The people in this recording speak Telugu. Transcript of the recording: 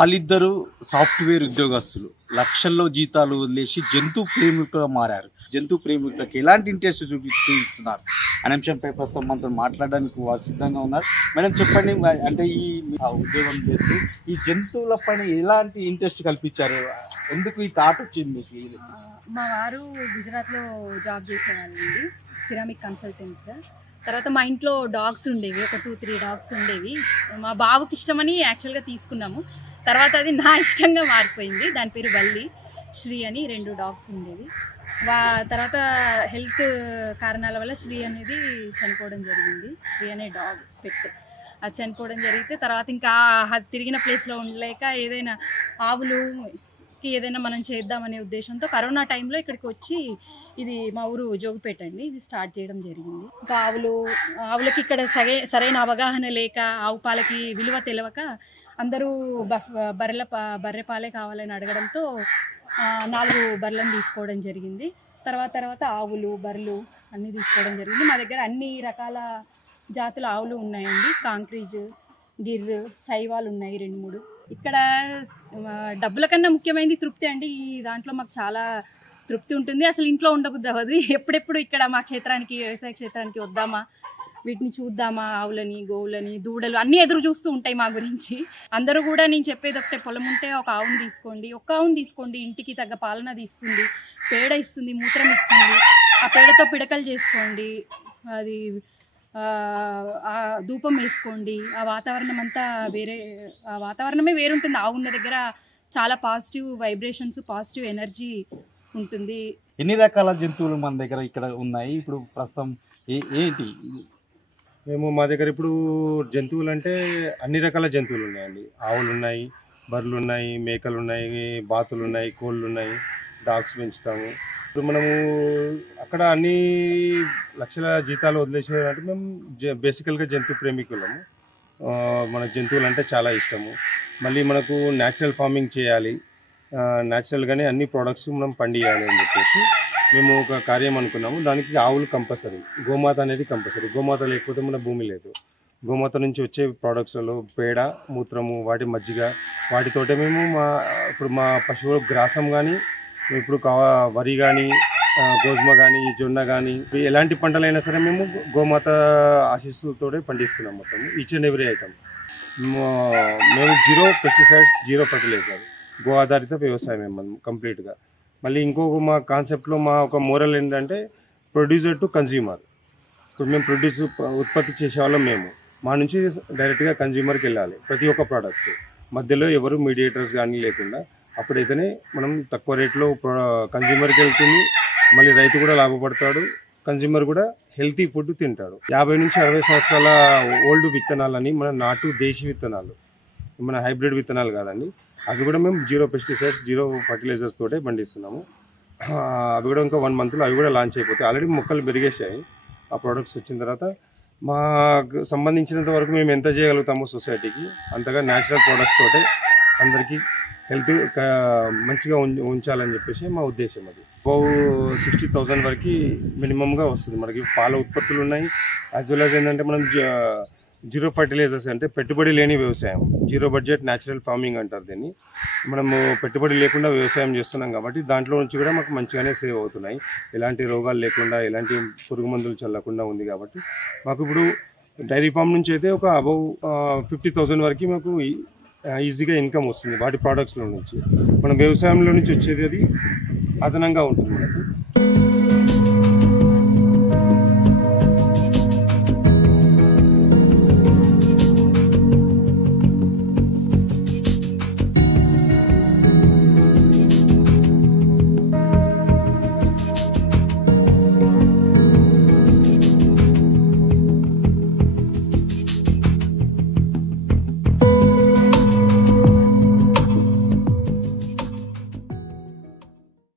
వాళ్ళిద్దరూ సాఫ్ట్వేర్ ఉద్యోగస్తులు. లక్షల్లో జీతాలు వదిలేసి జంతు ప్రేమికులుగా మారారు. జంతు ప్రేమికులకు ఎలాంటి ఇంట్రెస్ట్ చూపి చూపిస్తున్నారు? అనే అంశంపై ప్రస్తుతం మనతో మాట్లాడడానికి వారు సిద్ధంగా ఉన్నారు. మేడం చెప్పండి అంటే ఈ ఉద్యోగం చేస్తూ ఈ జంతువుల పైన ఎలాంటి ఇంట్రెస్ట్ కల్పించారు? ఎందుకు ఈ థాట్ వచ్చింది మీకు మా వారు గుజరాత్లో జాబ్ చేసేవాళ్ళండి. సిరామిక్ కన్సల్టెంట్గా. తర్వాత మా ఇంట్లో డాగ్స్ ఉండేవి ఒక టూ త్రీ డాగ్స్ ఉండేవి. మా బాబుకి ఇష్టమని యాక్చువల్గా తీసుకున్నాము. తర్వాత అది నా ఇష్టంగా మారిపోయింది. దాని పేరు వల్లి శ్రీ అని రెండు డాగ్స్ ఉండేవి. వా తర్వాత హెల్త్ కారణాల వల్ల శ్రీ అనేది చనిపోవడం జరిగింది. శ్రీ అనే డాగ్ పెట్. అది చనిపోవడం జరిగితే తర్వాత ఇంకా తిరిగిన ప్లేస్లో ఉండలేక ఏదైనా ఆవులు కి ఏదైనా మనం చేద్దామనే ఉద్దేశంతో కరోనా టైంలో ఇక్కడికి వచ్చి ఇది మా ఊరు జోగిపేట అండి. ఇది స్టార్ట్ చేయడం జరిగింది. ఇంకా ఆవులు ఆవులకి ఇక్కడ సరే సరైన అవగాహన లేక ఆవు పాలకి విలువ తెలియక అందరూ బర్రెల బర్రె పాలే కావాలని అడగడంతో నాలుగు బర్రెలను తీసుకోవడం జరిగింది. తర్వాత తర్వాత ఆవులు బర్రెలు అన్నీ తీసుకోవడం జరిగింది. మా దగ్గర అన్ని రకాల జాతుల ఆవులు ఉన్నాయండి. కాంక్రీజ్ గిర్ సైవాలు ఉన్నాయి రెండు మూడు. ఇక్కడ డబ్బుల కన్నా ముఖ్యమైనది తృప్తి అండి. ఈ దాంట్లో మాకు చాలా తృప్తి ఉంటుంది. అసలు ఇంట్లో ఉండబుద్ధి అవ్వదు. ఎప్పుడెప్పుడు ఇక్కడ మా క్షేత్రానికి వ్యవసాయ క్షేత్రానికి వద్దామా? వీటిని చూద్దామా? ఆవులని గోవులని దూడలు అన్నీ ఎదురు చూస్తూ ఉంటాయి మా గురించి. అందరూ కూడా నేను చెప్పేది ఒకటే పొలం ఉంటే ఒక ఆవును తీసుకోండి ఒక్క ఆవును తీసుకోండి ఇంటికి తగ్గ పాలన తీస్తుంది పేడ ఇస్తుంది మూత్రం ఇస్తుంది ఆ పేడతో పిడకలు చేసుకోండి అది ఆ, ఆ ధూపం వేసుకోండి. ఆ వాతావరణం అంతా వేరే ఆ వాతావరణమే వేరుంటుంది. ఆవు ఉన్న దగ్గర చాలా పాజిటివ్ వైబ్రేషన్స్ పాజిటివ్ ఎనర్జీ ఉంటుంది. ఎన్ని రకాల జంతువులు మన దగ్గర ఇక్కడ ఉన్నాయి? ఇప్పుడు ప్రస్తుతం ఏ ఏంటి? మేము మా దగ్గర ఇప్పుడు జంతువులు అంటే అన్ని రకాల జంతువులు ఉన్నాయండి. ఆవులు ఉన్నాయి బర్రెలు ఉన్నాయి మేకలు ఉన్నాయి బాతులు ఉన్నాయి కోళ్ళు ఉన్నాయి డాగ్స్ పెంచుతాము. ఇప్పుడు మనము అక్కడ అన్ని లక్షల జీతాలు వదిలేసినారంటే మేము బేసికల్గా జంతు ప్రేమికులము. మన జంతువులు అంటే చాలా ఇష్టము. మళ్ళీ మనకు న్యాచురల్ ఫార్మింగ్ చేయాలి. న్యాచురల్గానే అన్ని ప్రోడక్ట్స్ మనం పండియాలి అని చెప్పేసి మేము ఒక కార్యం అనుకున్నాము. దానికి ఆవులు కంపల్సరీ. గోమాత అనేది కంపల్సరీ. గోమాత లేకపోతే మన భూమి లేదు. గోమాత నుంచి వచ్చే ప్రోడక్ట్స్లో పేడ మూత్రము వాటి మజ్జిగ వాటితోటే మేము మా ఇప్పుడు మా పశువులకు గ్రాసం కానీ ఇప్పుడు వరి కానీ గోధుమ కానీ జొన్న కానీ ఎలాంటి పంటలైనా సరే మేము గోమాత ఆశీస్సులతోనే పండిస్తున్నాం మొత్తం ఈచ్ అండ్ ఎవ్రీ ఐటమ్. మేము జీరో పెస్టిసైడ్స్ జీరో ఫర్టిలైజర్ గో ఆధారిత వ్యవసాయం మనం కంప్లీట్గా. మళ్ళీ ఇంకొక మా కాన్సెప్ట్లో మా ఒక మోరల్ ఏంటంటే ప్రొడ్యూసర్ టు కన్జ్యూమర్ ఇప్పుడు మేము ప్రొడ్యూస్ ఉత్పత్తి చేసేవాళ్ళం మేము. మా నుంచి డైరెక్ట్గా కన్జ్యూమర్కి వెళ్ళాలి ప్రతి ఒక్క ప్రోడక్ట్. మధ్యలో ఎవరు మీడియేటర్స్ కానీ లేకుండా అప్పుడైతేనే మనం తక్కువ రేట్లో కన్జ్యూమర్కి వెళ్తుంది మళ్ళీ రైతు కూడా లాభపడతాడు కన్జ్యూమర్ కూడా హెల్తీ ఫుడ్ తింటాడు. యాభై నుంచి అరవై సంవత్సరాల ఓల్డ్ విత్తనాలని మన నాటు దేశీ విత్తనాలు మన హైబ్రిడ్ విత్తనాలు కాదండి అవి కూడా మేము జీరో పెస్టిసైడ్స్ జీరో ఫర్టిలైజర్స్ తోటే పండిస్తున్నాము. అవి కూడా ఇంకా వన్ మంత్లో అవి కూడా లాంచ్ అయిపోతాయి. ఆల్రెడీ మొక్కలు పెరిగేసాయి ఆ ప్రోడక్ట్స్ వచ్చిన తర్వాత మాకు సంబంధించినంత వరకు మేము ఎంత చేయగలుగుతామో సొసైటీకి అంతగా న్యాచురల్ ప్రోడక్ట్స్ తోటే అందరికీ హెల్త్ మంచిగా ఉం- ఉంచాలని చెప్పేసి మా ఉద్దేశం అది. బౌ సిక్స్టీ థౌజండ్ వరకు మినిమంగా వస్తుంది మనకి. పాల ఉత్పత్తులు ఉన్నాయి. యాజ్ వెల్ యాజ్ ఏంటంటే మనం జీరో ఫర్టిలైజర్స్ అంటే పెట్టుబడి లేని వ్యవసాయం. జీరో బడ్జెట్ న్యాచురల్ ఫార్మింగ్ అంటారు దీన్ని. మనము పెట్టుబడి లేకుండా వ్యవసాయం చేస్తున్నాం కాబట్టి దాంట్లో నుంచి కూడా మాకు మంచిగానే సేవ్ అవుతున్నాయి. ఎలాంటి రోగాలు లేకుండా ఎలాంటి పురుగు మందులు చల్లకుండా ఉంది కాబట్టి మాకు ఇప్పుడు డైరీ ఫామ్ నుంచి అయితే ఒక అబౌవ్ ఫిఫ్టీ థౌజండ్ వరకు మాకు ఈజీగా ఇన్కమ్ వస్తుంది వాటి ప్రోడక్ట్స్లో నుంచి. మన వ్యవసాయంలో నుంచి వచ్చేది అది అదనంగా ఉంటుంది మనకు.